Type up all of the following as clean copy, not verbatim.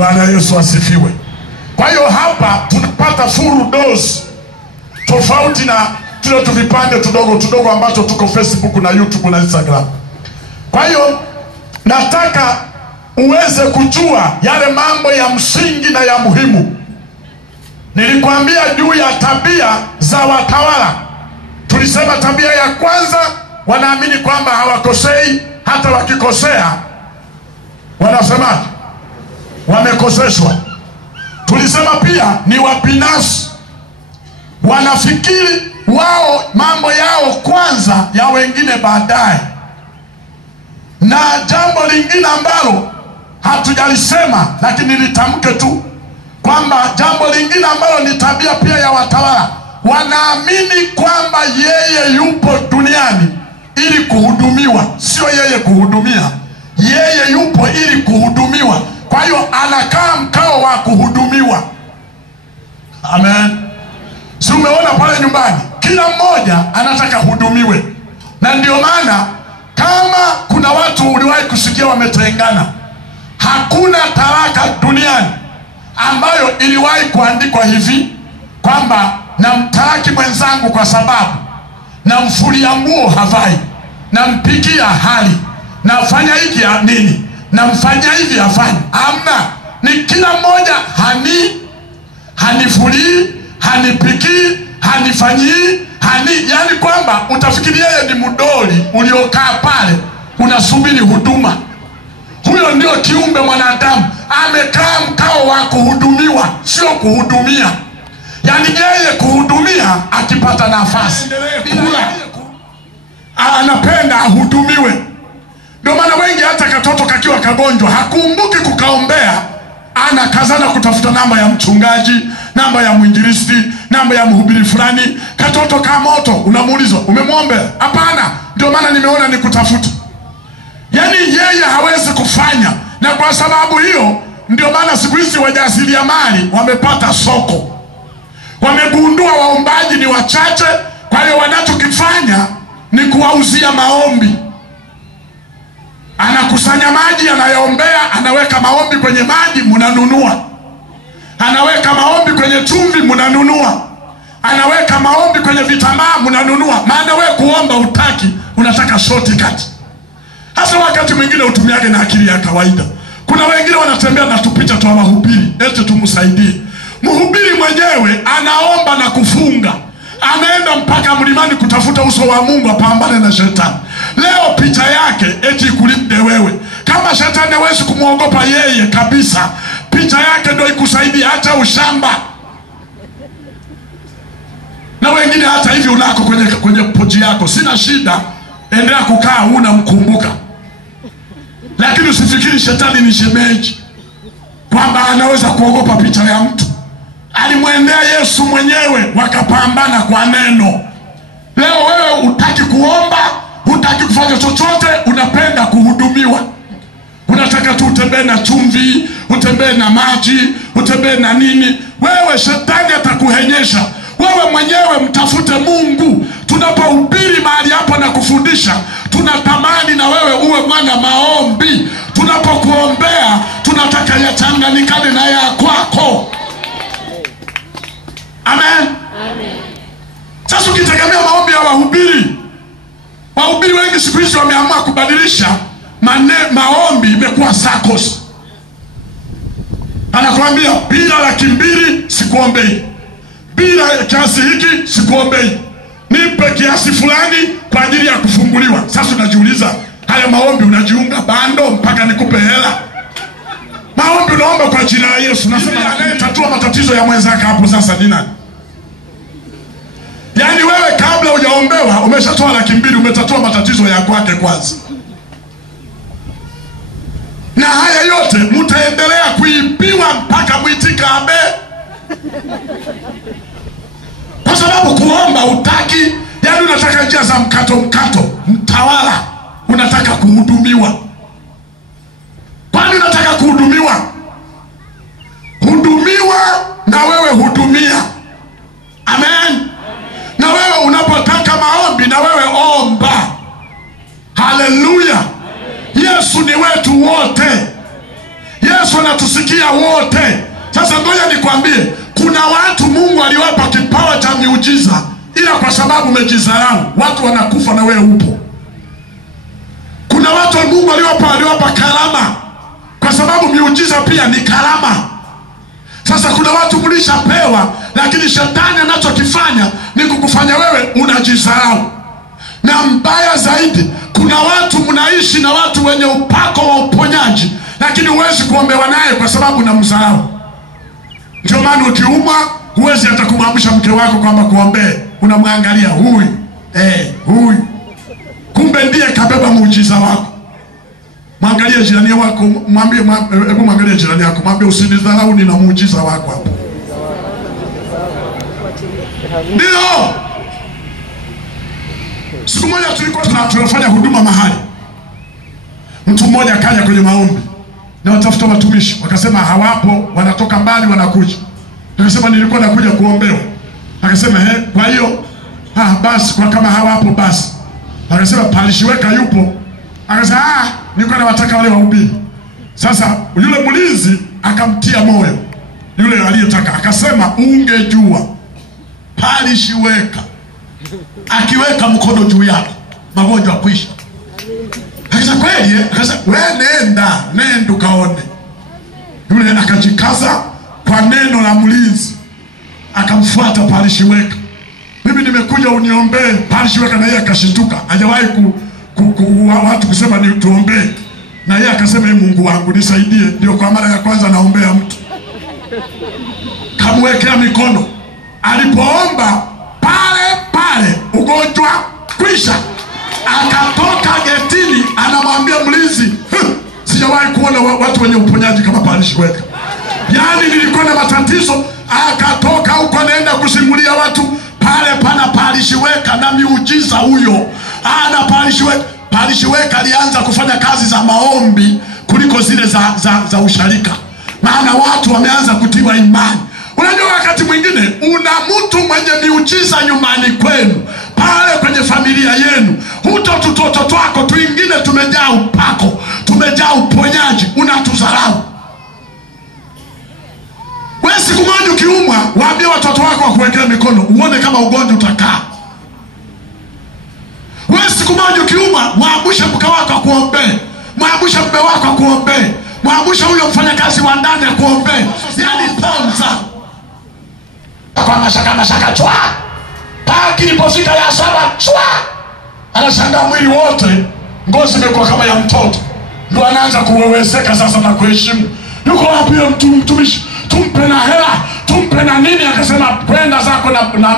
Bwana Yesu asifiwe. Kwa hiyo hapa tunapata full dose, tofauti na tule tuvipande tudogo tudogo ambacho tuko Facebook na YouTube na Instagram. Kwa hiyo nataka uweze kujua yale mambo ya msingi na ya muhimu. Nilikwambia juu ya tabia za watawala. Tulisema tabia ya kwanza, wanaamini kwamba hawakosei, hata wakikosea wanasema wamekoseshwa. Tulisema pia ni wapinasi, wanafikiri wao mambo yao kwanza, ya wengine baadaye. Na jambo lingine ambalo hatujalisema lakini litamke tu, kwamba jambo lingine ambalo ni tabia pia ya watawala, wanaamini kwamba yeye yupo duniani ili kuhudumiwa, sio yeye kuhudumia. Yeye yupo ili kuhudumiwa, kwa hiyo anakaa mkao wa kuhudumiwa. Amen. Si umeona pale nyumbani kila mmoja anataka hudumiwe. Na ndio maana kama kuna watu uliwahi kusikia wametengana, hakuna talaka duniani ambayo iliwahi kuandikwa hivi kwamba namtalaki mwenzangu kwa sababu namfulia nguo havai, nampikia hali, nafanya hiki ya nini, namfanya hivi hafanyi. Amna, ni kila mmoja hanifulii, hanipikii, hanifanyii, yani kwamba utafikiri yeye ni mdoli uliokaa pale unasubiri huduma. Huyo ndio kiumbe mwanadamu, amekaa mkao wa kuhudumiwa, sio kuhudumia. Yani yeye kuhudumia akipata nafasi anapenda ahudumiwe. Ndio maana wengi hata katoto kakiwa kagonjwa hakumbuki kukaombea, anakazana kutafuta namba ya mchungaji, namba ya mwinjilisti, namba ya mhubiri fulani. Katoto ka moto unamuuliza umemwombea? Hapana, ndio maana nimeona nikutafuta. Yani yeye hawezi kufanya. Na kwa sababu hiyo ndio maana siku hizi wajasiriamali wamepata soko. Wamegundua waombaji ni wachache, kwa hiyo wanachokifanya ni kuwauzia maombi. Anakusanya maji, anayaombea, anaweka maombi kwenye maji, mnanunua. Anaweka maombi kwenye chumvi, mnanunua. Anaweka maombi kwenye vitambaa, mnanunua. Maana wewe kuomba utaki, unataka shortcut. Hasa wakati mwingine utumiage na akili ya kawaida. Kuna wengine wanatembea na tupicha tu mahubiri, eti tumsaidie. Mhubiri mwenyewe anaomba na kufunga, anaenda mpaka mlimani kutafuta uso wa Mungu apambane na shetani. Leo picha yake eti kulinde wewe. Kama shetani hawezi kumuogopa yeye kabisa, picha yake ndio ikusaidia. Acha ushamba. Na wengine hata hivi unako kwenye pochi yako, sina shida, endelea kukaa unamkumbuka. Lakini usifikiri shetani ni shemeji kwamba anaweza kuogopa picha ya mtu. Alimwendea Yesu mwenyewe, wakapambana kwa neno. Leo wewe utaki kuomba, utaki kufanya chochote, unapenda kuhudumiwa. Unataka tu utembee na chumvi, utembee na maji, utembee na nini. Wewe shetani atakuhenyesha. Wewe mwenyewe mtafute Mungu. Tunapohubiri mahali hapa na kufundisha, tunatamani na wewe uwe mwana maombi. Tunapokuombea, tunataka yachanganyikane na ya kwako. Amen. Amen. Sasa ukitegemea maombi ya wahubiri wengi siku hizi wameamua kubadilisha maombi, imekuwa sakos. Anakuambia bila 200,000 sikuombei, bila kiasi hiki sikuombei, nipe kiasi fulani kwa ajili ya kufunguliwa. Sasa unajiuliza, haya maombi unajiunga bando mpaka nikupe hela? Maombi unaomba kwa jina la Yesu, nasema anayetatua matatizo ya mwenzake hapo sasa ni nani? Yani wewe kabla hujaombewa umeshatoa 200,000, umetatua matatizo ya kwake kwanza. Na haya yote mtaendelea kuibiwa mpaka mwitika abe. Kwa sababu kuomba utaki, yani unataka njia za mkato. Mtawala unataka kuhudumiwa. Kwani unataka kuhudumiwa? Hudumiwa na wewe hudumia. Amen. Na wewe unapotaka maombi, na wewe omba. Haleluya. Yesu ni wetu wote. Yesu anatusikia muda wote. Sasa ngoja nikwambie, kuna watu Mungu aliwapa kipawa cha miujiza, ila kwa sababu umejidharau watu wanakufa na wewe upo. Kuna watu Mungu aliwapa karama, kwa sababu miujiza pia ni karama. Sasa kuna watu mlishapewa, lakini shetani anachokifanya ni kukufanya wewe unajidharau. Na mbaya zaidi, kuna watu mnaishi na watu wenye upako wa uponyaji, lakini huwezi kuombewa naye kwa sababu unamdharau. Ndio maana ukiumwa huwezi hata kumwamsha mke wako kwamba kuombee, unamwangalia huyu huyu, kumbe ndiye kabeba muujiza wako. Mwangalie jirani wako, mwangalie jirani yako, mwambie usinidharau, nina muujiza wako hapo. Ndio. Siku moja tulikuwa tunafanya huduma mahali. Mtu mmoja akaja kwenye maombi na watafuta watumishi, wakasema hawapo, wanatoka mbali wanakuja. Akasema nilikuwa nakuja kuombewa. Akasema kwa hiyo basi kwa kama hawapo basi. Akasema Palishiweka yupo. Akasema nilikuwa nawataka wale wahubiri. Sasa yule mlinzi akamtia moyo yule aliyetaka, akasema ungejua Palishiweka akiweka mkono juu yako magonjwa kwisha. Akasema kweli? Akasema wewe nenda kaone. Yule akajikaza kwa neno la mlinzi, akamfuata Palishiweka. Mimi nimekuja uniombee. Palishiweka na yeye akashituka, hajawahi watu kusema ni tuombee, na yeye akasema Mungu wangu nisaidie, ndio kwa mara ya kwanza naombea mtu. Kamwekea mikono, alipoomba pale ugonjwa kwisha. Akatoka getini, anamwambia mlinzi, sijawahi kuona watu wenye uponyaji kama Palishiweka. Yaani nilikuwa na matatizo. Akatoka huko anaenda kusimulia watu, pale pana Palishiweka na miujiza huyo. Na Palishiweka alianza kufanya kazi za maombi kuliko zile za usharika. Maana watu wameanza kutiwa imani. Unajua wakati mwingine una mtu mwenye miujiza nyumbani kwenu, pale kwenye familia yenu, tutoto twako tuingine tumejaa upako, tumejaa uponyaji, unatudharau. Wewe siku moja ukiumwa, waambie watoto wako wakuwekea mikono, uone kama ugonjwa utakaa. Wewe siku moja ukiumwa, mwamshe mke wako akuombee, mwamshe mume wako akuombee, mwamshe huyo mfanyakazi wa ndani akuombee. Yaani ponza kwa mashaka chwa. Paki ilipofika ya 7 chwa, anashangaa mwili wote, ngozi imekuwa kama ya mtoto. Ndio anaanza kuweweseka sasa na kuheshimu. Yuko wapi mtumishi? Tumpe na hela, tumpe na nini? Akasema kwenda zako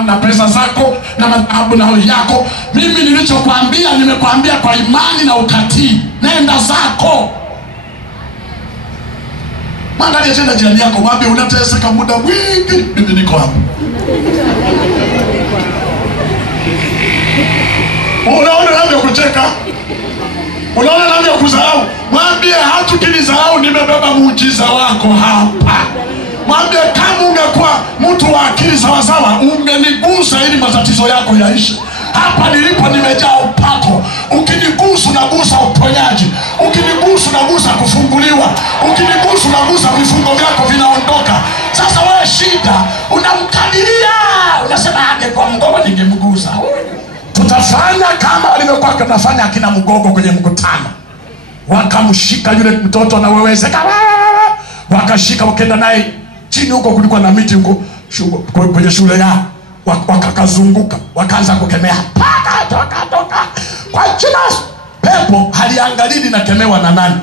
na pesa zako na madhahabu na yako. Mimi nilichokuambia nimekuambia kwa imani na ukatii. Nenda zako. Mwangalie tena jirani yako, mwambie unateseka muda mwingi, mimi niko hapa. Unaona navyo kucheka? Unaona navyo kudharau? Mwambie hatukinidharau, nimebeba muujiza wako hapa. Mwambie kama ungekuwa mtu wa akili sawasawa, ungenigusa ili matatizo yako yaishe. Hapa nilipo nimejaa upako. Ukinigusa unagusa uponyaji, ukinigusa unagusa kufunguliwa, ukinigusa unagusa vifungo vyako vinaondoka. Sasa wewe shida unamkadiria, unasema angekuwa Mgogo ningemgusa. Tutafanya kama alivyokuwa tunafanya akina Mgogo kwenye mkutano. Wakamshika yule mtoto na wewezeka, wakashika wakaenda naye chini huko, kulikuwa na miti huko kwenye shule yao. Wakakazunguka, wakaanza kukemea, toka kwa jina. Pepo haliangalii linakemewa na nani,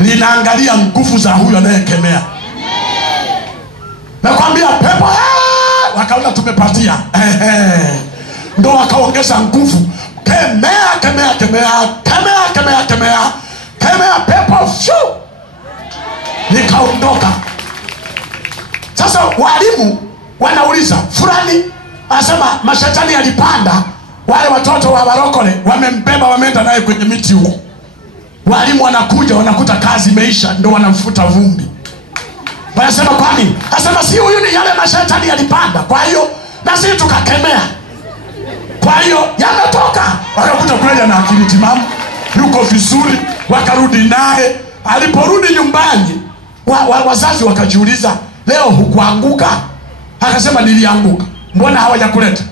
linaangalia nguvu za huyo anayekemea. Nakwambia pepo wakaona tumepatia, ndo wakaongeza nguvu. Kemea pepo, nikaondoka. Sasa walimu wanauliza, fulani anasema mashetani yalipanda, wale watoto wa barokole wamembeba, wameenda naye kwenye miti huko. Walimu wanakuja, wanakuta kazi imeisha, ndo wanamfuta vumbi. Wanasema kwani? Anasema si huyu ni yale mashetani yalipanda, kwa hiyo na sisi tukakemea, kwa hiyo yametoka. Wakakuta kweli na akili timamu, yuko vizuri, wakarudi naye. Aliporudi nyumbani, Wazazi wakajiuliza, leo hukuanguka? Akasema nilianguka. Mbona hawajakuleta?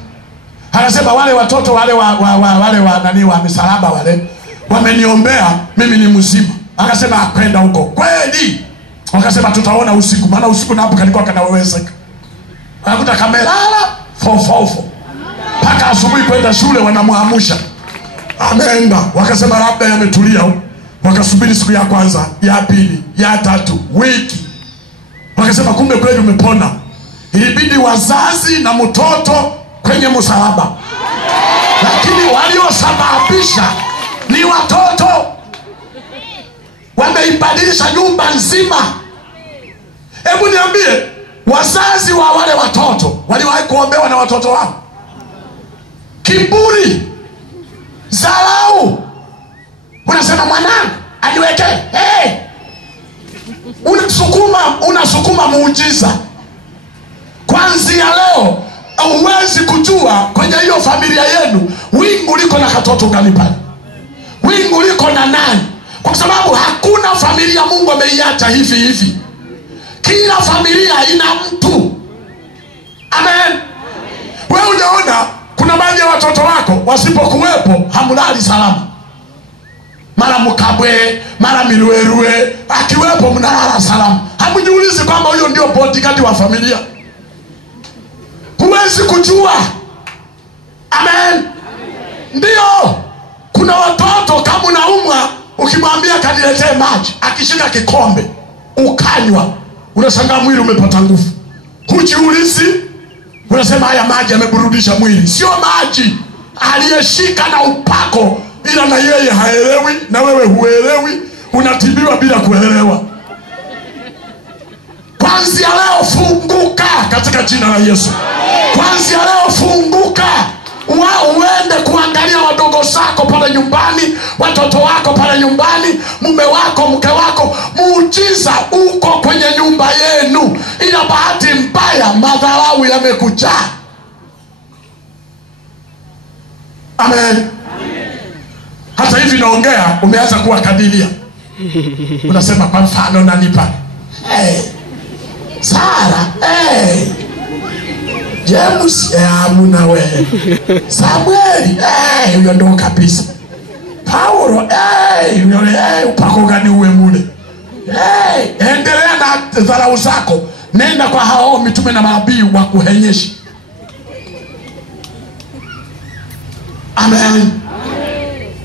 Akasema wale watoto wale wa misalaba wale wameniombea mimi ni mzima. Akasema kwenda huko. Kweli? Wakasema tutaona usiku, maana usiku napo kalikuwa kanawezeka. Akakuta kamelala fofofo. Paka asubuhi kwenda shule wanamwamusha. Ameenda. Wakasema labda yametulia. Wakasubiri siku ya kwanza, ya pili, ya tatu, wiki. Wakasema kumbe kweli umepona. Ilibidi wazazi na mtoto kwenye msalaba. Lakini waliosababisha ni watoto. Wameibadilisha nyumba nzima. Hebu niambie, wazazi wa wale watoto waliwahi kuombewa na watoto wao? Kiburi, dharau. Unasema mwanangu aniweke, unasukuma muujiza. Kwanzia leo huwezi kujua kwenye hiyo familia yenu wingu liko na katoto gani pale, wingu liko na nani, kwa sababu hakuna familia Mungu ameiacha hivi hivi. Kila familia ina mtu. Amen. Wewe unaona kuna baadhi ya watoto wako wasipokuwepo hamlali salama. Mara Mkabwe, mara Milwerue, akiwepo mnalala salama. Hamujiulizi kwamba huyo ndio bodyguard wa familia. Huwezi kujua. Amen. Ndio. Kuna watoto kama unaumwa, ukimwambia kaniletee maji, akishika kikombe ukanywa, unashangaa mwili umepata nguvu. Hujiulizi, unasema haya maji yameburudisha mwili. Sio maji, aliyeshika na upako, ila na yeye haelewi na wewe huelewi, unatibiwa bila kuelewa. Kwanzia leo funguka katika jina la Yesu. Kwanzia leo funguka. Uende kuangalia wadogo zako pale nyumbani, watoto wako pale nyumbani, mume wako, mke wako. Muujiza uko kwenye nyumba yenu, ila bahati mbaya madharau yamekujaa. Amen. Hata hivi naongea umeanza kuwa kadilia. Unasema kwa mfano nanipa Sara, James, amuna we Samueli, huyo ndo kabisa. Paulo, upako gani uwe mule. Endelea na dharau zako. Nenda kwa hao mitume na manabii wakuhenyeshi. Amen.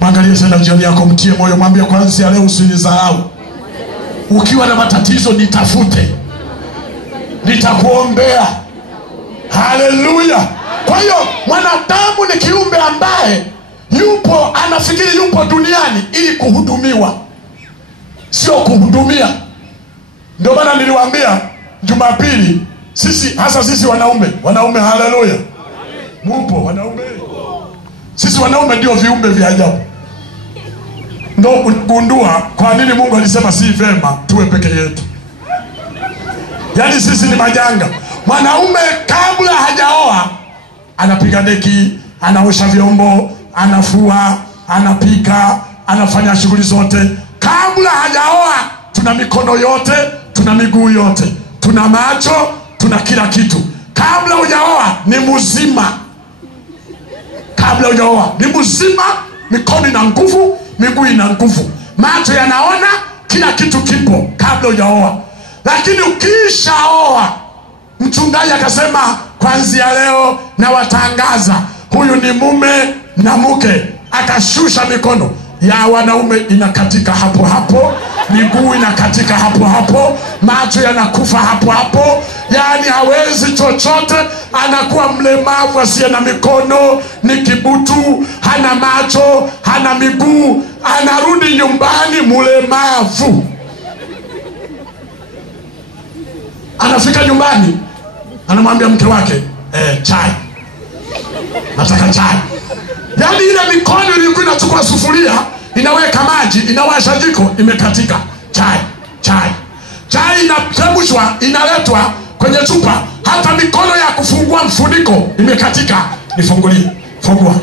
Mwangalie sana jirani yako, mtie moyo, mwambie kwanza leo usinidharau. Ukiwa na matatizo nitafute, nitakuombea. Haleluya. Kwa hiyo mwanadamu ni kiumbe ambaye yupo, anafikiri yupo duniani ili kuhudumiwa, sio kuhudumia. Ndio maana niliwaambia Jumapili, hasa sisi wanaume, haleluya. Mupo wanaume? Sisi wanaume ndio viumbe vya ajabu. Ndio kugundua kwa nini Mungu alisema si vema tuwe peke yetu. Yaani sisi ni majanga. Mwanaume kabla hajaoa anapiga deki, anaosha vyombo, anafua, anapika, anafanya shughuli zote. Kabla hajaoa tuna mikono yote, tuna miguu yote, tuna macho, tuna kila kitu. Kabla hujaoa ni mzima. Kabla hujaoa ni mzima, mikono ina nguvu, miguu ina nguvu, macho yanaona, kila kitu kipo kabla hujaoa. Lakini ukishaoa, mchungaji akasema kwanzia leo na watangaza huyu ni mume na mke, akashusha mikono ya wanaume inakatika hapo hapo, miguu inakatika hapo hapo, macho yanakufa hapo hapo. Yani hawezi chochote, anakuwa mlemavu asiye na mikono, ni kibutu, hana macho, hana miguu, anarudi nyumbani mlemavu. Anafika nyumbani, anamwambia mke wake, chai, nataka chai. Yani ile mikono ilikuwa inachukua sufuria, inaweka maji, inawasha jiko, imekatika. Chai inachemshwa, inaletwa kwenye chupa, hata mikono ya kufungua mfuniko imekatika. Nifungulie,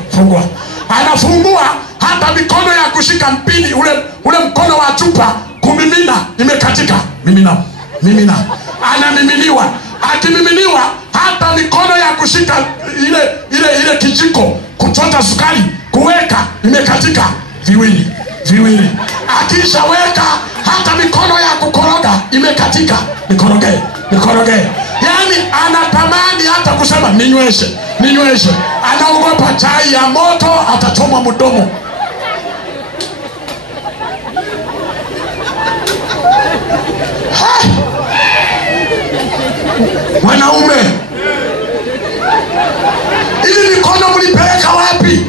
fungua. Anafungua, hata mikono ya kushika mpini ule mkono wa chupa kumimina imekatika. Mimina. mimina. Anamiminiwa. Akimiminiwa hata mikono ya kushika ile kijiko kuchota sukari kuweka imekatika viwili. Akishaweka hata mikono ya kukoroga imekatika, nikoroge. Yani anatamani hata kusema ninyweshe. Anaogopa chai ya moto atachoma mdomo. Wanaume, ili mikono mlipeleka wapi?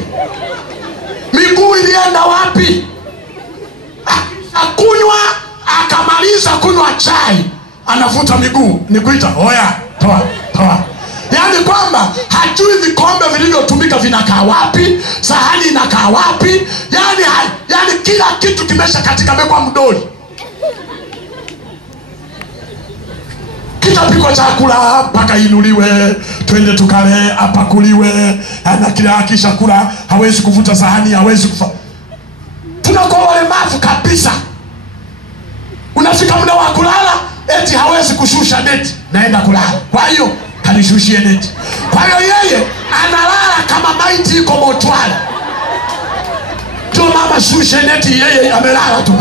Miguu ilienda wapi? Akunywa, akamaliza kunywa chai, anavuta miguu, nikuita hoya, toa. Yani kwamba hajui vikombe vilivyotumika vinakaa wapi, sahani inakaa wapi. Yani kila kitu kimesha katika mekwa mdoli. Kitapikwa chakula mpaka inuliwe, twende tukale, apakuliwe, na kila akisha kula hawezi kuvuta sahani, hawezi kufa. Tunakuwa walemavu kabisa. Unafika muda wa kulala eti hawezi kushusha neti, naenda kulala. Kwa hiyo kanishushie neti. Kwa hiyo yeye analala kama maiti iko mochwari. Tu mama shushe neti, yeye amelala tu.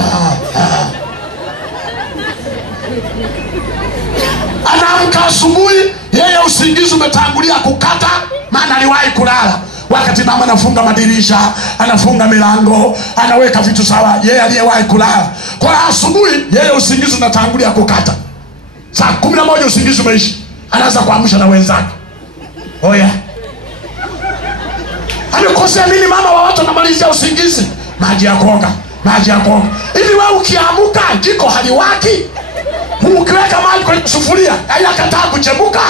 Anaamka asubuhi, yeye usingizi umetangulia kukata, maana aliwahi kulala. Wakati mama anafunga madirisha, anafunga milango, anaweka vitu sawa, yeye aliyewahi kulala. Kwa asubuhi yeye usingizi unatangulia kukata. Saa 11 usingizi umeishi, anaanza kuamsha na wenzake. Oya, amekosea nini mama wa watu anamalizia usingizi? Maji ya kuoga. Hivi wewe ukiamuka jiko haliwaki? Ukiweka maji kwenye sufuria hayakataa kuchemuka?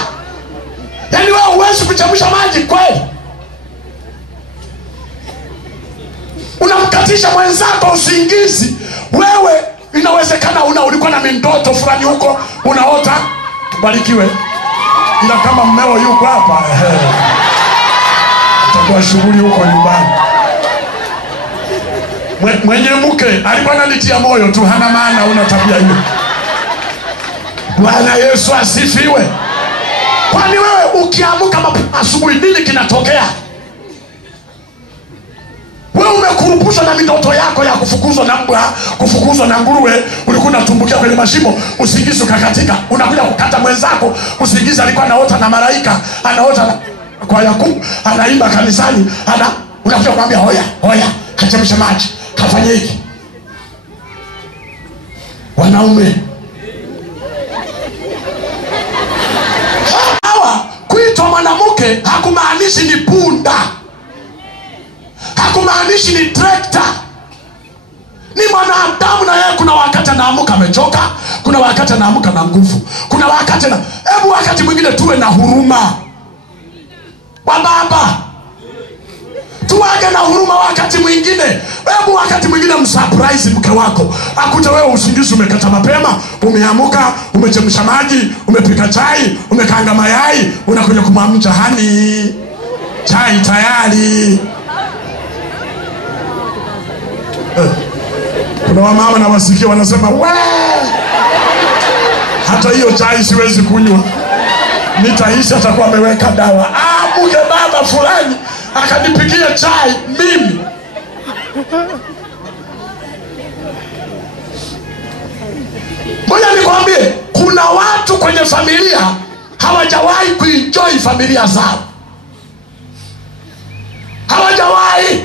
Yani wewe huwezi kuchemsha maji kweli? Unamkatisha mwenzako usingizi. Wewe inawezekana ulikuwa na mindoto fulani huko unaota, barikiwe, ila kama mmeo yuko hapa utakuwa shughuli huko nyumbani. Mwenye mke alikuwa ananitia moyo tu, hana maana una tabia hiyo. Bwana Yesu asifiwe. Kwani wewe ukiamuka asubuhi nini kinatokea? Wewe umekurupushwa na mitoto yako ya kufukuzwa na mbwa, kufukuzwa na nguruwe, ulikuwa unatumbukia kwenye mashimo, usingizi ukakatika. Unakuja kukata mwenzako usingizi, alikuwa anaota na malaika, anaota kwa Yakobo, anaimba kanisani, unakuja kumwambia hoya, kachemsha maji, kafanye hiki. Wanaume hawa, kuitwa mwanamke hakumaanishi ni punda, hakumaanishi ni trekta. Ni mwanadamu, na yeye kuna wakati anaamka amechoka, kuna wakati anaamka na nguvu, kuna wakati wakati mwingine tuwe na huruma. Baba, tuage na huruma wakati mwingine. Wakati mwingine msurprise mke wako, akute wewe usingizi umekata mapema, umeamuka, umechemsha maji, umepika chai, umekaanga mayai, unakuja kumwamsha, hani chai tayari. Kuna wamama na wasikia wanasema, hata hiyo chai siwezi kunywa, nitaishi atakuwa ameweka dawa. Mke baba fulani akanipikia chai mimi. Ngoja nikwambie, kuna watu kwenye familia hawajawahi kuenjoy familia zao. Hawajawahi.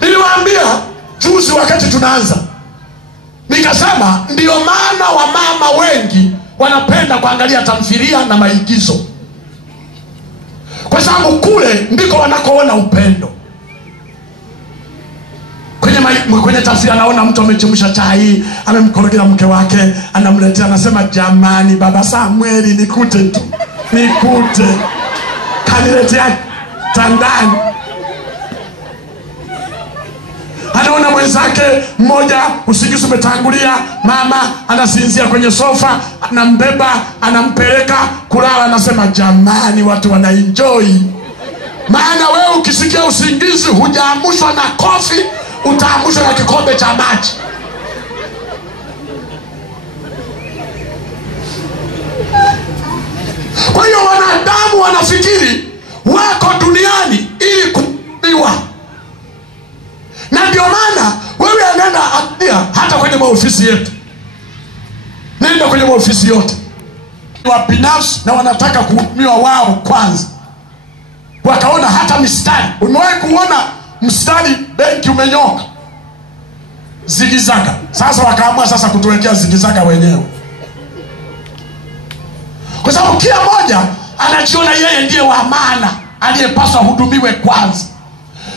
Niliwaambia juzi wakati tunaanza, nikasema ndio maana wamama wengi wanapenda kuangalia tamthilia na maigizo, kwa sababu kule ndiko wanakoona upendo. Kwenye tafsiri anaona mtu amechemsha chai, amemkorogea mke wake, anamletea, anasema jamani baba Samueli, nikute kaniletea tandani. Anaona mwenzake mmoja usingizi umetangulia, mama anasinzia kwenye sofa, anambeba, anampeleka kulala, anasema jamani watu wanaenjoy. Maana wewe ukisikia usingizi hujaamushwa na kofi, utaamushwa na kikombe cha maji. wanafikiri wako duniani ili kuhudumiwa. Na ndio maana wewe anaenda hata kwenye maofisi yetu, nenda kwenye maofisi yote wa binafsi na wanataka kuhudumiwa wao kwanza. Wakaona hata mistari, umewahi kuona mstari benki umenyoka zigizaga? Sasa wakaamua sasa kutuwekea zigizaga wenyewe, kwa sababu kila mmoja anajiona yeye ndiye wa maana, aliyepaswa hudumiwe kwanza.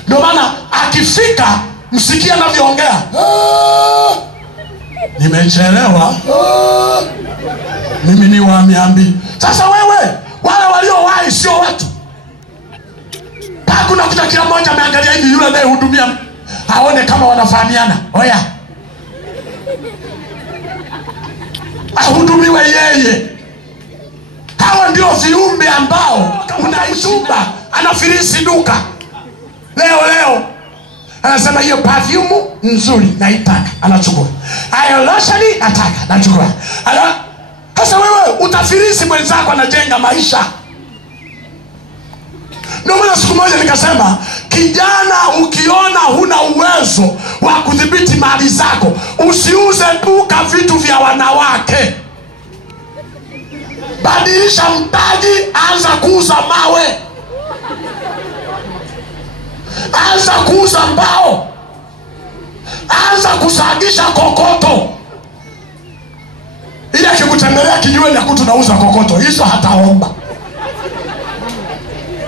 Ndio maana akifika msikia anavyoongea, nimechelewa, mimi ni wa 200. Sasa wewe, wale waliowahi sio watu. Hakuna kuta kila mmoja ameangalia hivi yule naye hudumia aone kama wanafahamiana. Oya, ahudumiwe yeye. Hawa ndio viumbe ambao unamchumba anafirisi duka leo anasema hiyo perfume nzuri naitaka, anachukua. Ayo loshani nataka, nachukua. Sasa wewe utafirisi mwenzako anajenga maisha. Ndio maana siku moja nikasema, kijana, ukiona huna uwezo wa kudhibiti mali zako, usiuze duka vitu vya wanawake. Badilisha mtaji, anza kuuza mawe, anza kuuza mbao, anza kusagisha kokoto. Ili akikutembelea kijiwe na tunauza kokoto, hizo hataomba.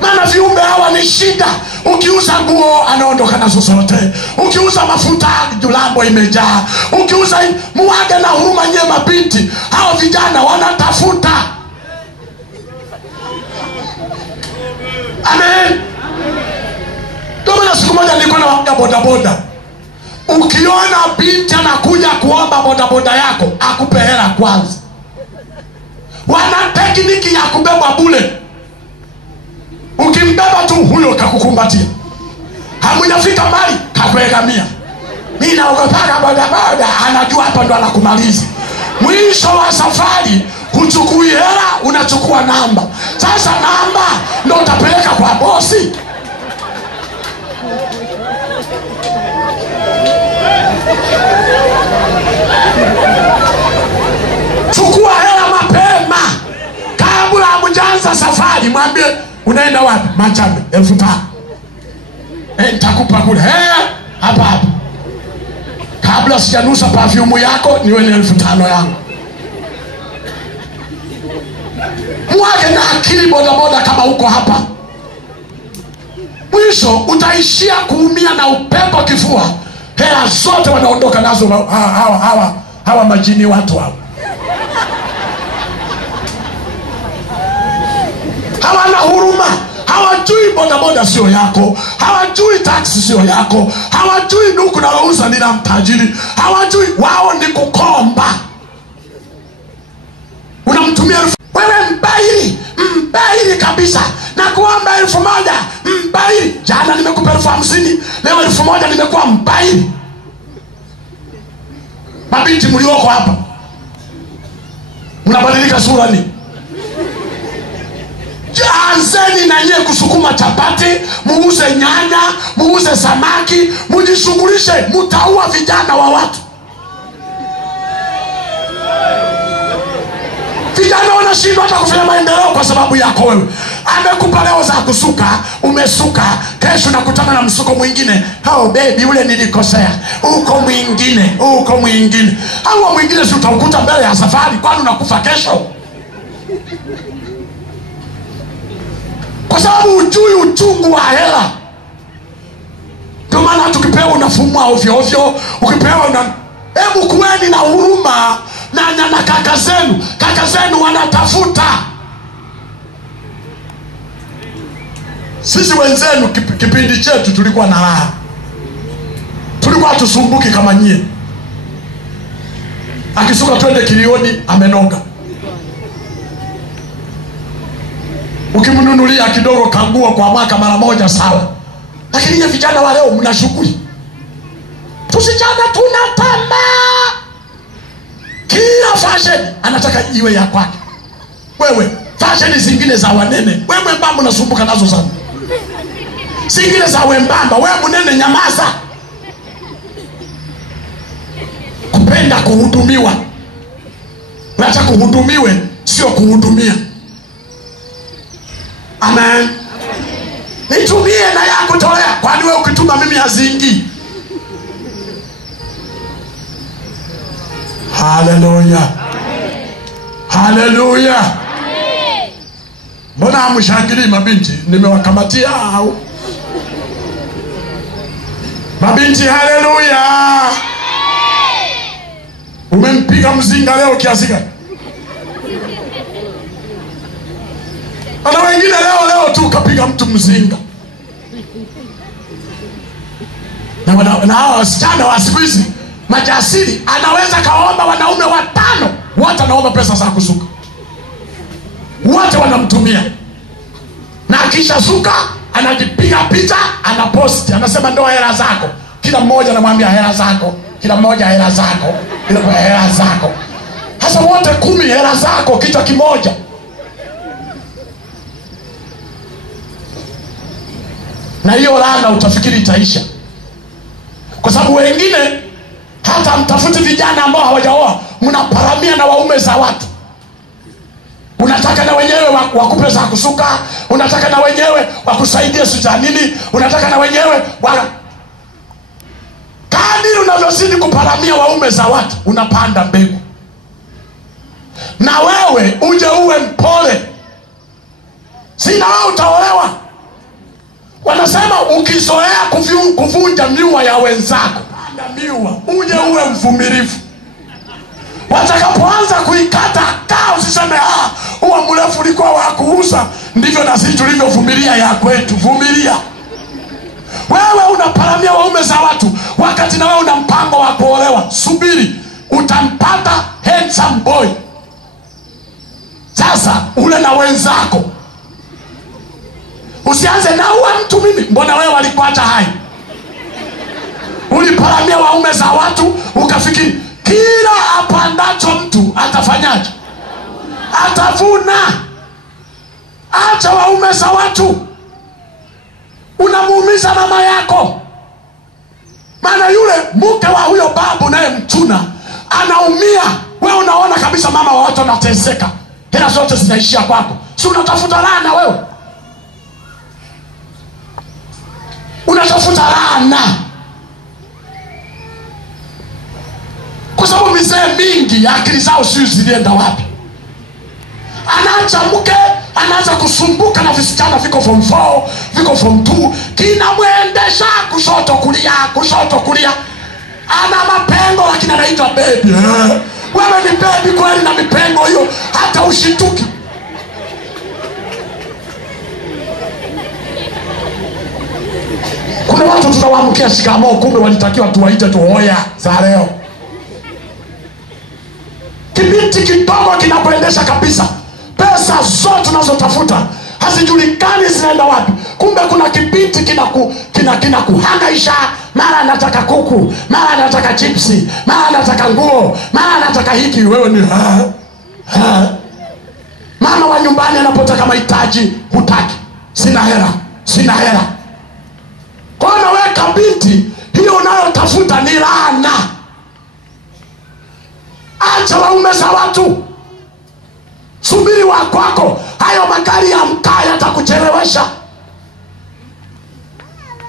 Maana viumbe hawa ni shida. Ukiuza nguo anaondoka nazo zote. Ukiuza mafuta julambo imejaa. Ukiuza muage na huruma nye mabinti. Hao vijana wanatafuta. Amen. Ndio siku moja nilikuwa na bodaboda. Ukiona binti anakuja kuomba bodaboda yako, akupe hela kwanza. Wana tekniki ya kubeba bure. Ukimbeba tu huyo kakukumbatia, hamujafika mbali kakuegamia. Mimi naogopa bodaboda, anajua hapa ndo anakumaliza. Mwisho wa safari huchukui hela, unachukua namba. Sasa namba ndo utapeleka kwa bosi. Chukua hela mapema kabla hamjaanza safari. Mwambie unaenda wapi? Machambe 5,000. Nitakupa kule. Hapa. Kabla sijanusa perfume yako niwe ni 5,000 yangu. Mwage na akili bodaboda kama uko hapa. Mwisho utaishia kuumia na upepo kifua. Hela zote wanaondoka nazo hawa majini watu hao. Hawana huruma. Hawajui bodaboda sio yako. Hawajui taxi sio yako. Hawajui duku na lauza ni la mtajiri. Hawajui, wao ni kukomba. Unamtumia wewe mbaili kabisa. Na kuomba 1,000 mbaili. Jana nimekupa 50,000, leo 1,000 nimekuwa mbaili. Mabinti mlioko hapa, mnabadilika sura ni. Anzeni na nyie kusukuma chapati, muuze nyanya, muuze samaki, mujishughulishe, mutaua vijana wa watu. Vijana wanashindwa hata kufanya maendeleo kwa sababu yako wewe. Amekupa leo za kusuka, umesuka, kesho nakutana na msuko mwingine. Hao baby ule nilikosea. Uko mwingine. Hao mwingine si utakuta mbele ya safari, kwani unakufa kesho? Kwa sababu ujui uchungu wa hela. Ndio maana tukipewa unafumua ovyo ovyo, ukipewa hebu kuweni na huruma na kaka zenu. Kaka zenu wanatafuta. Sisi wenzenu kipindi chetu tulikuwa na raha. Tulikuwa tusumbuki kama nyie. Akisuka twende Kilioni amenoga. Ukimnunulia kidogo kanguo kwa mwaka mara moja sawa. Lakini nyie vijana wa leo mna shughuli. Tusijana tuna tamaa. Kila fashion anataka iwe ya kwake. Wewe Fashion zingine za wanene, wewe mwembamba unasumbuka nazo sana. Zingine za wembamba, wewe mnene nyamaza. Kupenda kuhudumiwa. Unataka kuhudumiwe, sio kuhudumia. Amen. Nitumie na yako tolea, kwani wewe ukituma mimi hazingi. Hallelujah. Hallelujah. Mbona hamshangili mabinti? Nimewakamatia au? Mabinti, hallelujah. Umempiga mzinga leo kiasi gani? Ana wengine leo tu kapiga mtu mzinga. Na hao wasichana wa siku hizi majasiri, anaweza kaomba wanaume 5, wote anaomba pesa za kusuka. Wote wanamtumia. Na kisha suka, anajipiga picha, anaposti, anasema ndio hela zako. Kila mmoja anamwambia hela zako, kila mmoja hela zako, kila hela zako. Hasa wote 10 hela zako kichwa kimoja. Na hiyo laana utafikiri itaisha. Kwa sababu wengine hata mtafuti vijana ambao hawajaoa, mnaparamia na waume za watu. Unataka na wenyewe wakupe za kusuka, unataka na wenyewe wakusaidie sija nini, unataka na wenyewe kadiri unavyozidi kuparamia waume za watu, unapanda mbegu. Na wewe uje uwe mpole, sina wewe utaolewa. Wanasema ukizoea kuvunja miwa ya wenzako, panda miwa, uje uwe mvumilivu. Watakapoanza kuikata, kaa usiseme huwa mrefu ulikuwa wa kuuza. Ndivyo na sisi tulivyovumilia ya kwetu. Vumilia. Wewe unaparamia waume za watu wakati na wewe una mpango wa kuolewa. Subiri, utampata handsome boy. Sasa ule na wenzako. Usianze na uwe mtu mimi. Mbona wewe walikuacha hai? Uliparamia waume za watu ukafikiri kila apandacho mtu atafanyaje? Atavuna. Acha waume za watu. Unamuumiza mama yako. Maana yule mke wa huyo babu naye mchuna anaumia. Wewe unaona kabisa mama wa watu anateseka. Hela zote zinaishia kwako. Si unatafuta laana wewe? Unatafuta laana. Kwa sababu mizee mingi akili zao sio zilienda wapi. Anaacha mke, anaanza kusumbuka na visichana viko form 4, viko form 2, kinamwendesha kushoto kulia. Ana mapengo lakini anaitwa baby. Wewe ni baby kweli na mipengo hiyo hata ushituki. Kuna watu tunawaamkia shikamoo, kumbe walitakiwa tuwaite tuoya za leo. Kibinti kidogo kinapoendesha kabisa. Pesa zote tunazotafuta hazijulikani zinaenda wapi. Kumbe kuna kibinti kinakuhangaisha. Mara anataka kuku, mara anataka chipsi, mara anataka nguo, mara anataka hiki. Wewe ni mama wa nyumbani anapotaka mahitaji hutaki. Sina hela. Kwa hiyo weka binti hiyo unayotafuta ni laana. Acha waume za watu. Subiri wa kwako. Hayo magari ya mkaa yatakuchelewesha.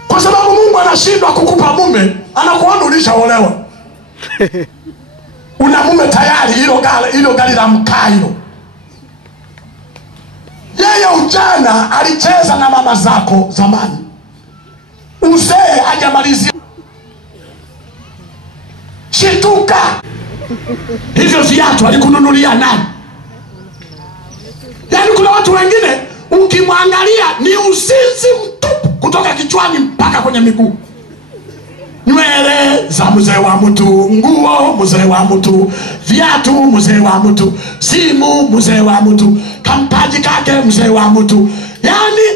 Kwa sababu Mungu anashindwa kukupa mume, anakuona ulishaolewa. Una mume tayari, hilo gari la mkaa hilo. Yeye ujana alicheza na mama zako zamani. Uzee hajamalizia. Shituka. Hivyo viatu alikununulia nani? Yaani kuna watu wengine ukimwangalia ni usinzi mtupu kutoka kichwani mpaka kwenye miguu. Nywele za mzee wa mtu, nguo mzee wa mtu, viatu mzee wa mtu, simu mzee wa mtu, kampaji kake mzee wa mtu. Yaani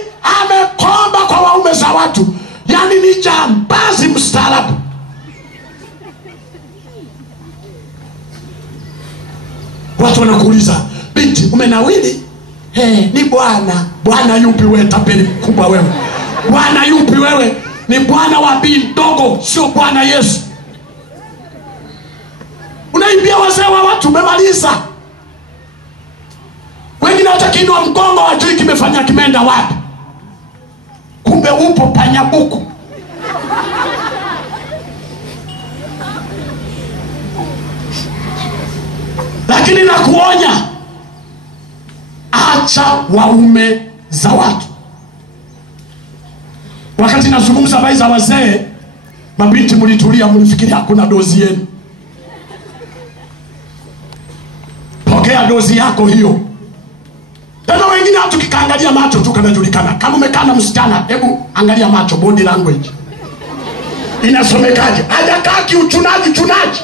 amekomba kwa waume za watu. Yaani ni jambazi mstaarabu. Watu wanakuuliza, binti umenawili? Ni Bwana. Bwana yupi wewe tapeli mkubwa wewe? Bwana yupi wewe? Ni bwana wa bii ndogo, sio Bwana Yesu. Unaimbia wazee wa watu, umemaliza. Wengine hata kiinua mgongo wajui kimefanya kimeenda wapi. Kumbe upo panyabuku. Lakini nakuonya, acha waume za watu. Wakati nazungumza habari za wazee, mabinti mlitulia, mlifikiria hakuna dozi yenu. Pokea dozi yako hiyo. Tena wengine hatu kikaangalia macho tu kanajulikana. Kama umekaa na msichana, hebu angalia macho, body language inasomekaje? Hajakaa kiuchunaji chunaji.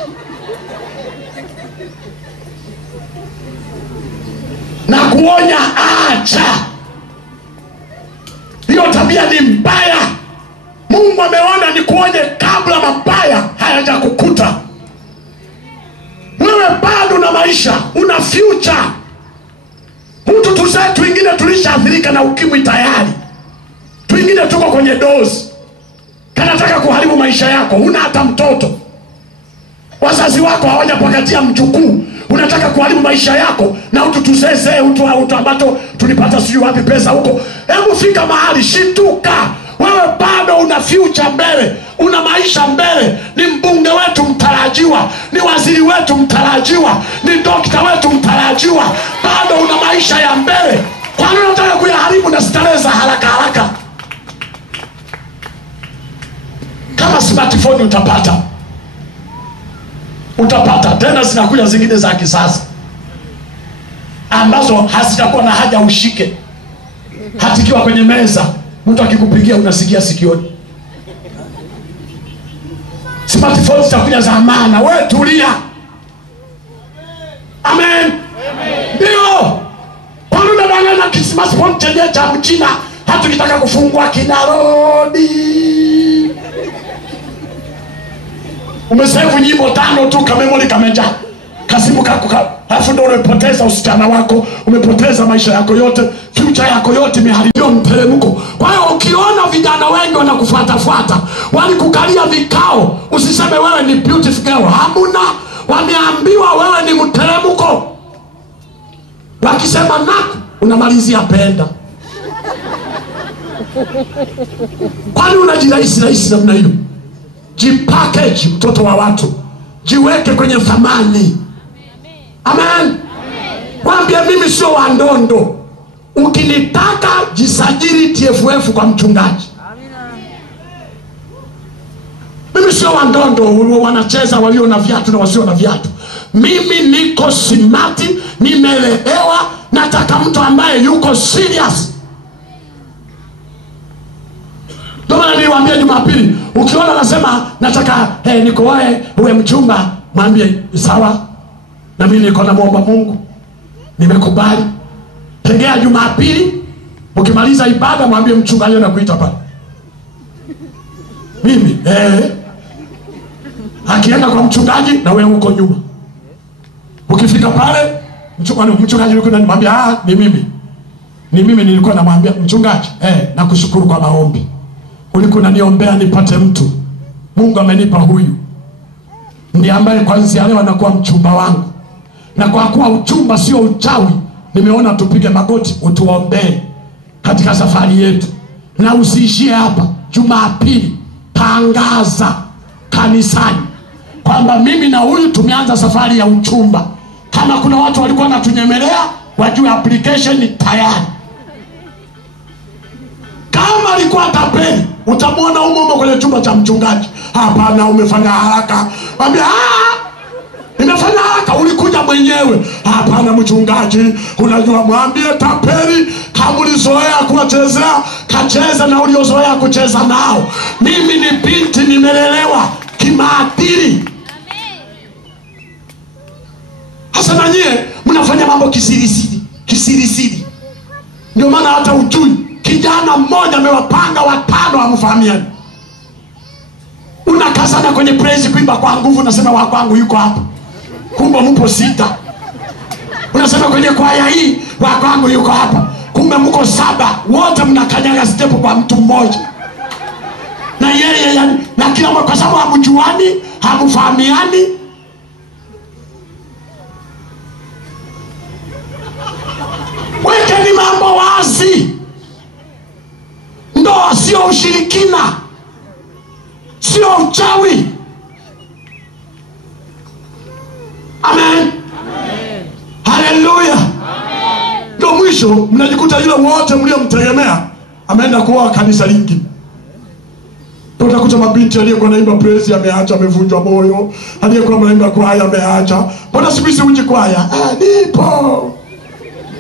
Na kuonya, acha hiyo tabia, ni mbaya. Mungu ameona ni kuonye kabla mabaya hayajakukuta. Wewe bado na maisha, una future. Mtu tuzetu wengine tulishaathirika na ukimwi tayari. Wengine tuko kwenye dozi. Kanataka kuharibu maisha yako, huna hata mtoto. Wazazi wako hawajapakatia mjukuu, unataka kuharibu maisha yako na utu tuzeze, utu ambato tulipata sijui wapi pesa huko. Hebu fika mahali, shituka. Wewe bado una future mbele, una maisha mbele. Ni mbunge wetu mtarajiwa, ni waziri wetu mtarajiwa, ni dokta wetu mtarajiwa. Bado una maisha ya mbele. Kwa nini unataka kuyaharibu na starehe za haraka haraka? Kama smartphone utapata tena, zinakuja zingine za kisasa ambazo hazitakuwa na haja ushike. Hatikiwa kwenye meza, mtu akikupigia unasikia sikioni. Smartphone zitakuja za maana, wewe tulia. Amen. Ndio. Kwa nini unadanganya smartphone chenye cha mchina hata kitaka kufungua kinarodi? Umesave nyimbo 5 tu, kamemori kameja. Kasimu alafu ndio umepoteza usichana wako, umepoteza maisha yako yote, future yako yote imeharibiwa mteremko. Kwa hiyo ukiona vijana wengi wanakufuata, walikukalia vikao, usiseme wewe ni beautiful girl. Hamuna, wameambiwa wewe ni mteremko. Wakisema naku, unamalizia penda. Kwani unajirahisi namna hiyo? Jipackage, mtoto wa watu. Jiweke kwenye thamani. Amen. Mwambie mimi sio wa ndondo. Ukinitaka jisajili TFF kwa mchungaji. Mimi sio wa ndondo wanacheza walio na viatu na wasio na viatu. Mimi niko simati, nimeelewa, nataka mtu ambaye yuko serious. Ndio maana niliwaambia Jumapili, ukiona nasema nataka niko wewe mchumba, mwambie sawa. Na mimi niko na muomba Mungu, nimekubali. Tegea Jumapili, ukimaliza ibada mwambie mchungaji anakuita pale. Mimi akienda kwa mchungaji na wewe uko nyuma. Ukifika pale mchungaji yuko ndani, mwambie ni mimi. Ni mimi nilikuwa namwambia mchungaji, nakushukuru kwa maombi. Ulikuwa unaniombea nipate mtu. Mungu amenipa huyu. Ndiye ambaye kwanza leo anakuwa mchumba wangu. Na kwa kuwa uchumba sio uchawi, nimeona tupige magoti utuombee katika safari yetu. Na usiishie hapa. Jumapili tangaza kanisani kwamba mimi na huyu tumeanza safari ya uchumba. Kama kuna watu walikuwa wanatunyemelea, wajue application ni tayari. Kama alikuwa tapeli, utamwona umo kwenye chumba cha mchungaji. Hapana, umefanya haraka. Mwambie nimefanya haraka, ulikuja mwenyewe. Hapana mchungaji, unajua, mwambie tapeli, kama ulizoea kuwachezea, kacheza na uliozoea kucheza nao. Mimi ni binti, nimelelewa kimaadili. Hasa na nyie mnafanya mambo kisirisiri. Ndio maana hata ujui kijana mmoja amewapanga 5 amfahamiani. Unakazana kwenye praise kuimba kwa nguvu, unasema wa kwangu yuko hapa. Kumbe mpo 6. Unasema kwenye kwaya hii, wa kwangu yuko hapa, kumbe mko 7 wote mnakanyaga step kwa mtu mmoja. Na yeye yani, na kila mmoja, kwa sababu hamjuani, hamfahamiani. Wekeni mambo wazi. Ndoa sio ushirikina, sio uchawi. Amen. Haleluya. Ndio mwisho mnajikuta yule wote mliomtegemea ameenda kuoa kanisa lingine. Utakuta mabinti aliyekuwa naimba praise ameacha, amevunjwa moyo. Aliyekuwa anaimba kwaya ameacha. Mbona siku hizi uji kwaya? Nipo.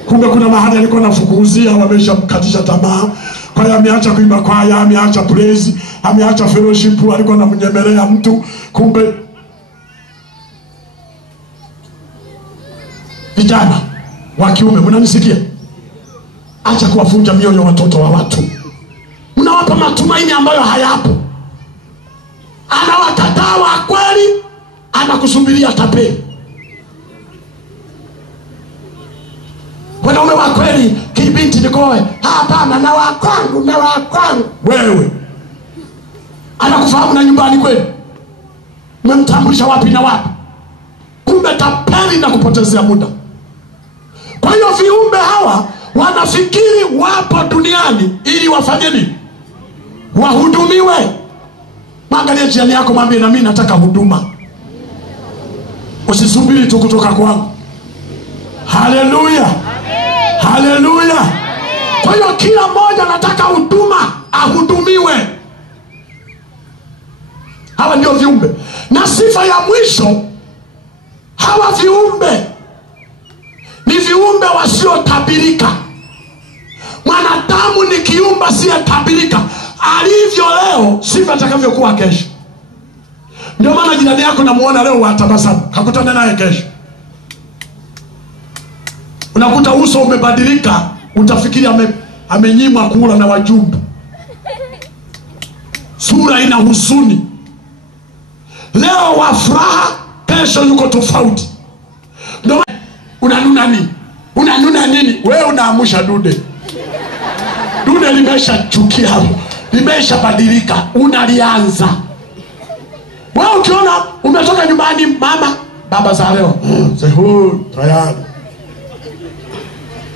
Kumbe kuna mahali alikuwa anafukuzia, wameshamkatisha tamaa. Kwa hiyo ameacha kuimba kwaya, ameacha praise, ameacha fellowship, alikuwa anamnyemelea mtu. Kumbe vijana wa kiume, mnanisikia? Acha kuwafunja mioyo watoto wa watu. Mnawapa matumaini ambayo hayapo. Anawakataa wa kweli, anakusubiria tapeli. Wanaume wa kweli, kibinti nikoe, hapana, na wa kwangu, na wa kwangu. Wewe anakufahamu na nyumbani kweli? Umemtambulisha wapi na wapi? Kumbe tapeli na kupotezea muda. Kwa hiyo viumbe hawa wanafikiri wapo duniani ili wafanye nini? Wahudumiwe. Mwangalie jirani yako, mwambie na mimi nataka huduma. Usisubiri tu kutoka kwangu. Haleluya. Haleluya. Kwa hiyo kila mmoja anataka huduma, ahudumiwe. Hawa ndio viumbe. Na sifa ya mwisho, hawa viumbe ni viumbe wasiotabirika. Mwanadamu ni kiumbe asiyetabirika. Alivyo leo sifa atakavyokuwa kesho. Ndio maana jirani yako namuona leo watabasamu, kakutana naye kesho unakuta uso umebadilika, utafikiri amenyimwa kula na wajumbe. Sura ina huzuni. Leo wa furaha, kesho yuko tofauti. Ndio unanuna nini? Unanuna nini? Wewe unaamusha dude. Dude limesha chukia, limesha badilika, unalianza. Wewe ukiona umetoka nyumbani, mama, baba za leo, sehu tayari.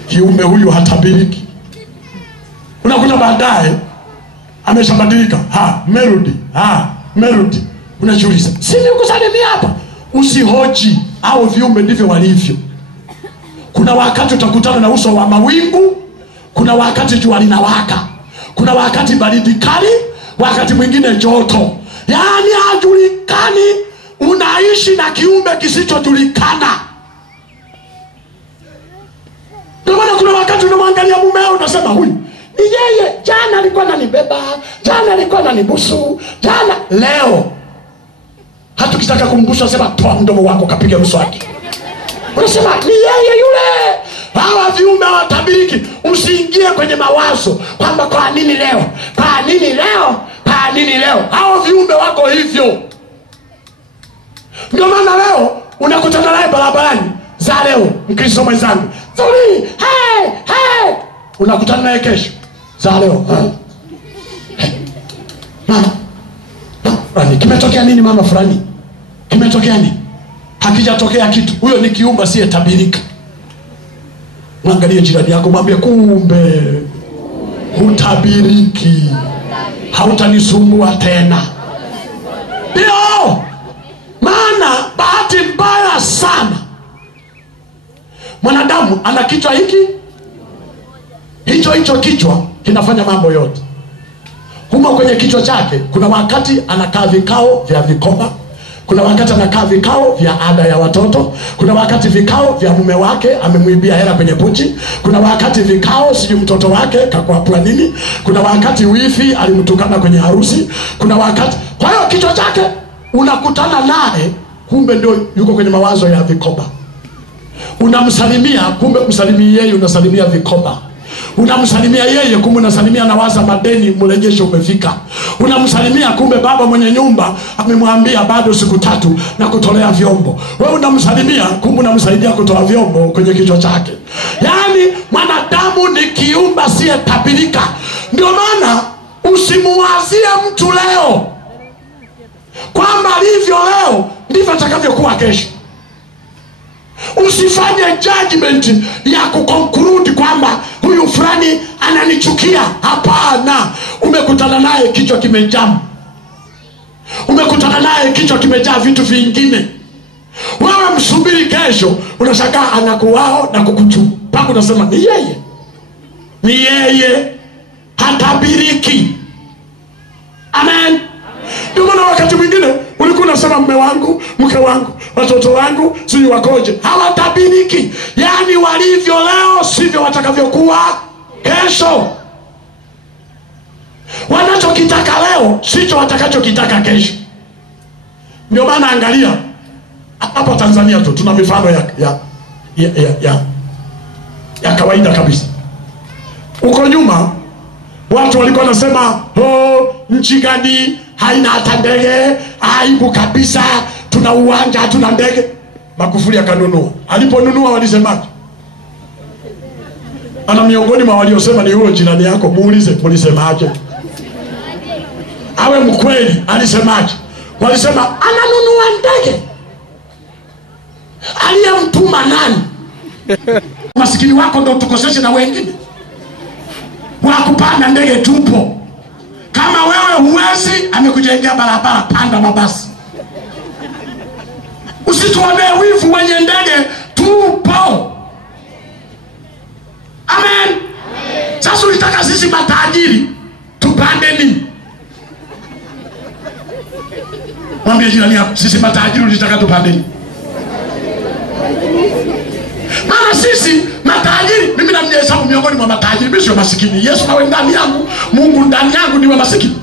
Kiumbe huyu hatabiriki. Unakuta baadaye ameshabadilika. Merudi. Unajiuliza, si nikusalimia hapa? Usihoji, au viumbe ndivyo walivyo. Kuna wakati utakutana na uso wa mawingu, kuna wakati jua linawaka, kuna wakati baridi kali, wakati mwingine joto. Yaani hajulikani, unaishi na kiumbe kisichojulikana. Ndio maana kuna wakati unamwangalia mumeo unasema huyu ni yeye, jana alikuwa ananibeba, jana alikuwa ananibusu, jana. Leo hata ukitaka kumbusu sema toa mdomo wako kapiga mswaki. Unasema ni yeye yule. Hawa viumbe hawatabiriki. Usiingie kwenye mawazo kwamba kwa nini leo? Kwa nini leo? Kwa nini leo? Hawa viumbe wako hivyo. Ndio maana leo unakutana naye barabarani za leo, Mkristo mwenzangu, Zuri, hey. Unakutana naye kesho za leo, mama, kimetokea nini mama fulani? Kimetokea nini? Hakijatokea kitu. Huyo ni kiumbe asiyetabirika. Mwangalie jirani yako, mwambie kumbe hutabiriki. Hautanisumbua tena. Ndio maana bahati mbaya sana mwanadamu ana kichwa hiki, hicho kichwa kinafanya mambo yote. Humo kwenye kichwa chake kuna wakati anakaa vikao vya vikoba, kuna wakati anakaa vikao vya ada ya watoto, kuna wakati vikao vya mume wake amemwibia hela kwenye pochi, kuna wakati vikao sijui mtoto wake kakuapua nini, kuna wakati wifi alimtukana kwenye harusi, kuna wakati. Kwa hiyo kichwa chake unakutana naye, kumbe ndio yuko kwenye mawazo ya vikoba. Unamsalimia, kumbe msalimii yeye, unasalimia vikoba. Unamsalimia yeye, kumbe unasalimia na waza madeni mrejesho umefika. Unamsalimia kumbe baba mwenye nyumba amemwambia bado siku 3 na kutolea vyombo. Wewe unamsalimia kumbe unamsaidia kutoa vyombo kwenye kichwa chake. Yaani mwanadamu ni kiumbe asiyetabirika. Ndio maana usimuwazie mtu leo kwamba alivyo leo ndivyo atakavyokuwa kesho. Usifanye judgment ya kuconclude kwamba huyu fulani ananichukia. Hapana. Umekutana naye kichwa kimejamu, umekutana naye kichwa kimejaa vitu vingine. Wewe msubiri kesho, unashangaa anakuwao na kukuchupa, unasema ni yeye, ni yeye, hatabiriki. Amen. Ndio maana wakati mwingine ulikuwa unasema mume wangu, mke wangu, watoto wangu sio wakoje, hawatabiriki. Yaani walivyo leo sivyo watakavyokuwa kesho. Wanachokitaka leo sicho watakachokitaka kesho. Ndio maana angalia hapa Tanzania tu tuna mifano ya kawaida kabisa. Uko nyuma watu walikuwa wanasema nchi gani haina hata ndege, aibu kabisa, tuna uwanja hatuna ndege. Magufuli akanunua. Aliponunua walisemaje? Ana miongoni mwa waliosema ni huyo jirani yako, muulize mlisemaje? Awe mkweli, alisemaje? Walisema ananunua ndege. Aliyemtuma nani? Masikini wako ndo tukoseshe na wengine. Wakupanda ndege tupo. Kama wewe huwezi, amekujengea barabara, panda mabasi. Usituonee wivu wenye ndege, tupo. Amen. Sasa ulitaka sisi matajiri tupande nini? Mwambie jirani yako, sisi matajiri ulitaka tupande nini? Maana sisi matajiri, mimi namhesabu miongoni mwa matajiri, mimi sio masikini. Yesu awe ndani yangu, Mungu ndani yangu, niwe masikini.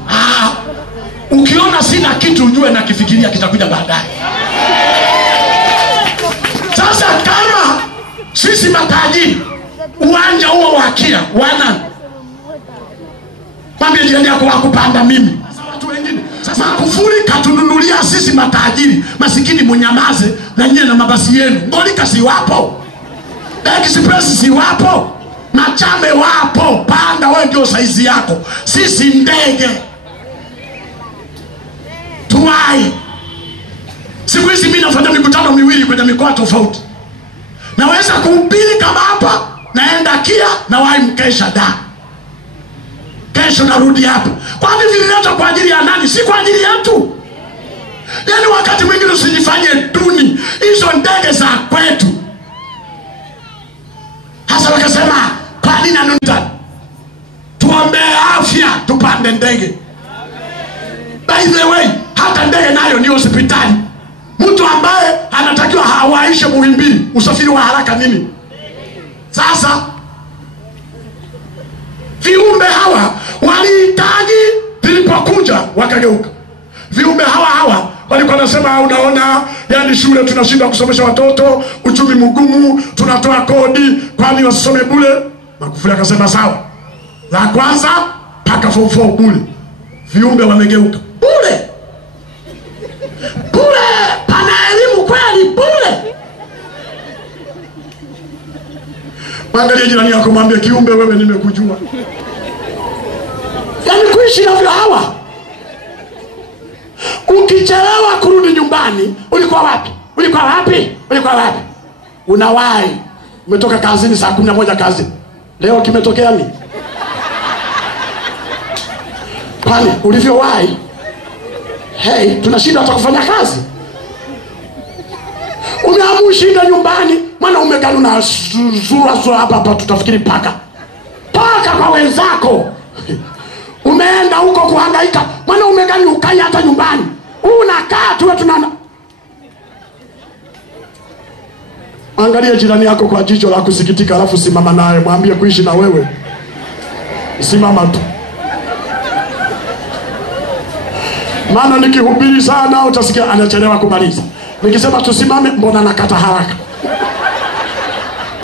Ukiona sina kitu ujue na kifikiria kitakuja baadaye. Sasa kama sisi matajiri, uwanja huo wakia wana, mwambie jirani yako wakupanda mimi. Sasa watu wengine, sasa Magufuli katununulia sisi matajiri, masikini mnyamaze na nyie na mabasi yenu. Ngolika si wapo, Express si wapo, Machame wapo, panda wewe ndio saizi yako. Sisi ndege tuwai. Siku hizi mimi nafanya mikutano miwili kwenye mikoa tofauti. Naweza kuhubiri kama hapa, naenda Kia na wai mkesha da. Kesho narudi hapa. Kwani vililetwa kwa ajili ya nani? Si kwa ajili yetu. Yaani wakati mwingine usijifanye duni. Hizo ndege za kwetu. Hasa wakasema kwa nini anuta? Tuombee afya tupande ndege. By the way, hata ndege nayo ni hospitali. Mtu ambaye anatakiwa hawaishe Muhimbili, usafiri wa haraka nini? Sasa viumbe hawa walihitaji, vilipokuja wakageuka. Viumbe hawa walikuwa nasema unaona, yani shule tunashinda kusomesha watoto, uchumi mgumu, tunatoa kodi, kwani wasisome bure? Magufuli akasema sawa. La kwanza paka form 4 bure. Viumbe wamegeuka. Bure. Bure, pana elimu kweli bure. Mwangalie jirani yako, mwambie kiumbe wewe nimekujua. Yaani kuishi na vyo hawa. Ukichelewa kurudi nyumbani, ulikuwa wapi? Ulikuwa wapi? Ulikuwa wapi? Unawahi. Umetoka kazini saa 11 kazini. Leo kimetokea nini? Kwani ulivyowahi? Hey, tunashinda hata kufanya kazi. Umeamua shinda nyumbani, maana umeganu na sura hapa tutafikiri paka. Paka kwa wenzako. Umeenda huko kuhangaika, maana umegani ukai hata nyumbani. Unakaa tu tunana. Angalia jirani yako kwa jicho la kusikitika, alafu simama naye, mwambie kuishi na wewe. Simama tu. Maana nikihubiri sana utasikia anachelewa kumaliza. Nikisema tusimame, mbona nakata haraka?